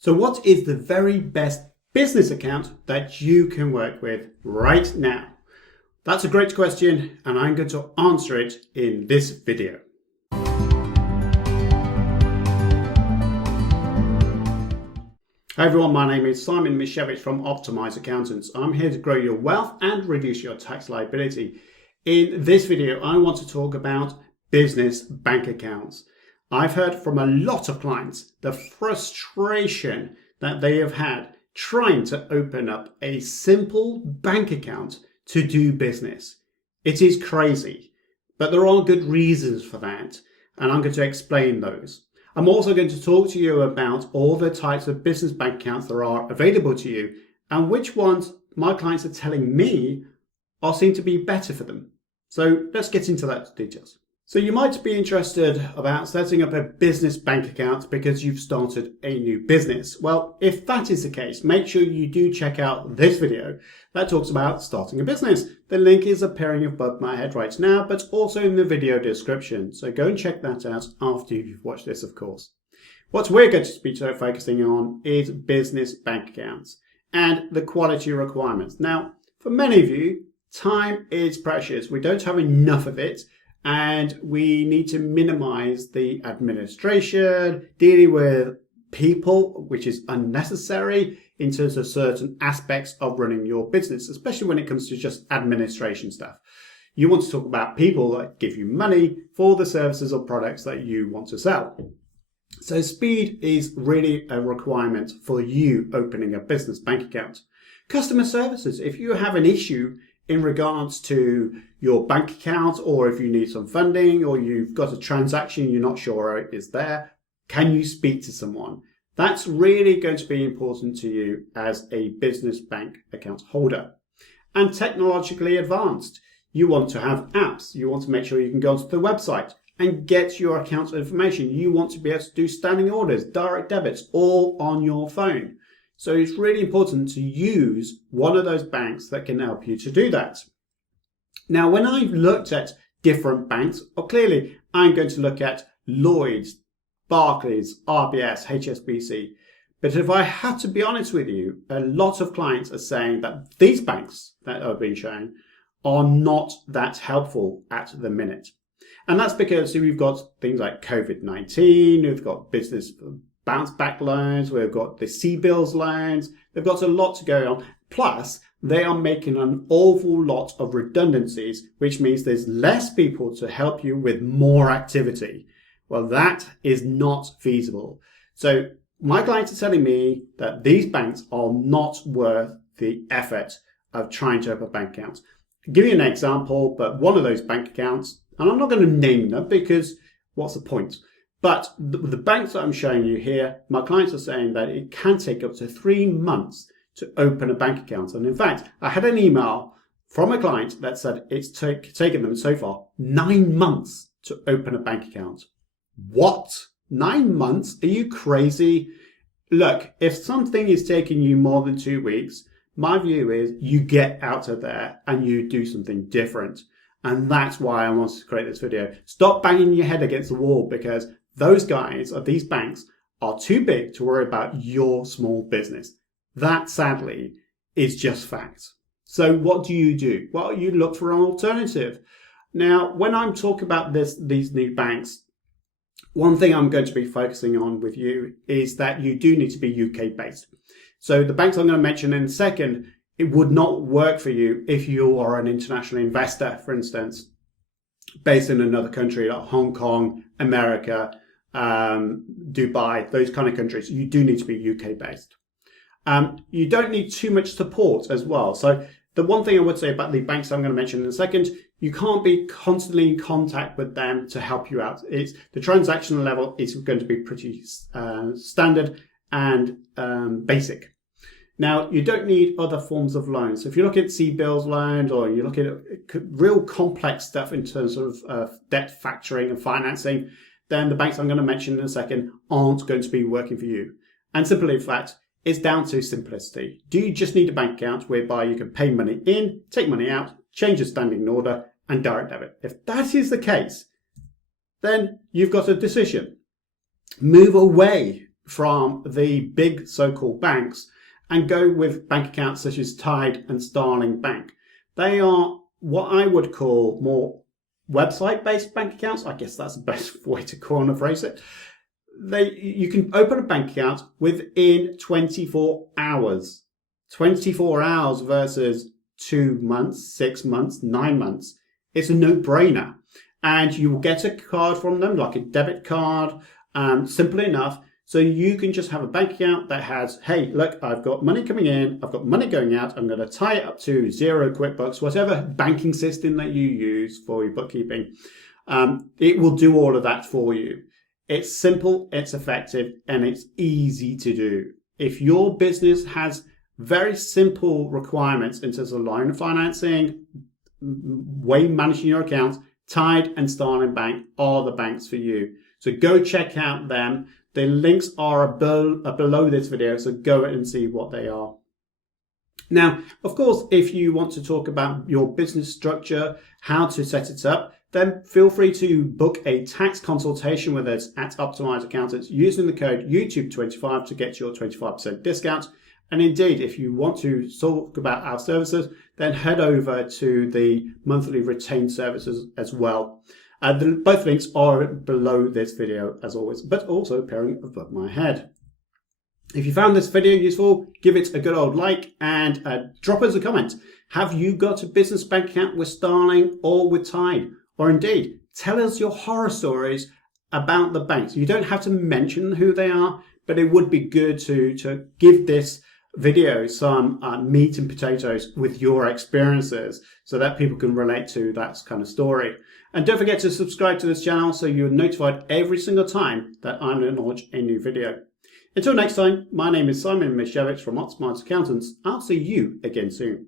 So what is the very best business account that you can work with right now? That's a great question, and I'm going to answer it in this video. Hi everyone, my name is Simon Misiewicz from Optimise Accountants. I'm here to grow your wealth and reduce your tax liability. In this video, I want to talk about business bank accounts. I've heard from a lot of clients the frustration that they have had trying to open up a simple bank account to do business. It is crazy, but there are good reasons for that, and I'm going to explain those. I'm also going to talk to you about all the types of business bank accounts that are available to you and which ones my clients are telling me seem to be better for them. So let's get into that details. So you might be interested about setting up a business bank account because you've started a new business. Well, if that is the case, make sure you do check out this video that talks about starting a business. The link is appearing above my head right now, but also in the video description. So go and check that out after you've watched this, of course. What we're going to be focusing on is business bank accounts and the quality requirements. Now, for many of you, time is precious. We don't have enough of it. And we need to minimize the administration, dealing with people, which is unnecessary in terms of certain aspects of running your business, especially when it comes to just administration stuff. You want to talk about people that give you money for the services or products that you want to sell. So speed is really a requirement for you opening a business bank account. Customer services, if you have an issue in regards to your bank account, or if you need some funding, or you've got a transaction you're not sure it is there, can you speak to someone? That's really going to be important to you as a business bank account holder. And technologically advanced, you want to have apps. You want to make sure you can go onto the website and get your account information. You want to be able to do standing orders, direct debits, all on your phone. So it's really important to use one of those banks that can help you to do that. Now, when I've looked at different banks, clearly I'm going to look at Lloyds, Barclays, RBS, HSBC. But if I have to be honest with you, a lot of clients are saying that these banks that are being shown are not that helpful at the minute. And that's because we've got things like COVID-19, we've got business bounce back loans, we've got the C-bills loans, they've got a lot to go on. Plus, they are making an awful lot of redundancies, which means there's less people to help you with more activity. Well, that is not feasible. So my clients are telling me that these banks are not worth the effort of trying to open a bank account. I'll give you an example, but one of those bank accounts, and I'm not going to name them because what's the point? But the banks that I'm showing you here, my clients are saying that it can take up to 3 months to open a bank account. And in fact, I had an email from a client that said it's taken them so far 9 months to open a bank account. What? 9 months? Are you crazy? Look, if something is taking you more than 2 weeks, my view is you get out of there and you do something different. And that's why I wanted to create this video. Stop banging your head against the wall, because those guys or these banks are too big to worry about your small business. That, sadly, is just fact. So what do you do? Well, you look for an alternative. Now, when I'm talking about these new banks, one thing I'm going to be focusing on with you is that you do need to be UK based. So the banks I'm going to mention in a second, it would not work for you if you are an international investor, for instance, based in another country like Hong Kong, America, Dubai, those kind of countries. You do need to be UK based. You don't need too much support as well. So the one thing I would say about the banks I'm going to mention in a second, you can't be constantly in contact with them to help you out. It's the transactional level is going to be pretty standard and basic. Now, you don't need other forms of loans. So if you look at C-bills loans, or you look at real complex stuff in terms of debt factoring and financing, then the banks I'm going to mention in a second aren't going to be working for you. And simply, in fact, it's down to simplicity. Do you just need a bank account whereby you can pay money in, take money out, change a standing order, and direct debit? If that is the case, then you've got a decision. Move away from the big so-called banks and go with bank accounts such as Tide and Starling Bank. They are what I would call more website-based bank accounts. I guess that's the best way to corner phrase it. You can open a bank account within 24 hours. 24 hours versus 2 months, 6 months, 9 months. It's a no-brainer. And you will get a card from them, like a debit card, simple enough. So you can just have a bank account that has, hey, look, I've got money coming in, I've got money going out, I'm going to tie it up to Xero, QuickBooks, whatever banking system that you use for your bookkeeping. It will do all of that for you. It's simple, it's effective, and it's easy to do. If your business has very simple requirements in terms of loan financing, way managing your accounts, Tide and Starling Bank are the banks for you. So go check out them. The links are below this video, so go and see what they are. Now, of course, if you want to talk about your business structure, how to set it up, then feel free to book a tax consultation with us at Optimise Accountants using the code YouTube25 to get your 25% discount. And indeed, if you want to talk about our services, then head over to the monthly retained services as well. Both links are below this video as always, but also appearing above my head. If you found this video useful, give it a good old like and drop us a comment. Have you got a business bank account with Starling or with Tide? Or indeed, tell us your horror stories about the banks. You don't have to mention who they are, but it would be good to give this video some meat and potatoes with your experiences so that people can relate to that kind of story. And don't forget to subscribe to this channel so you're notified every single time that I'm going to launch a new video. Until next time, my name is Simon Misiewicz from Optimise Accountants. I'll see you again soon.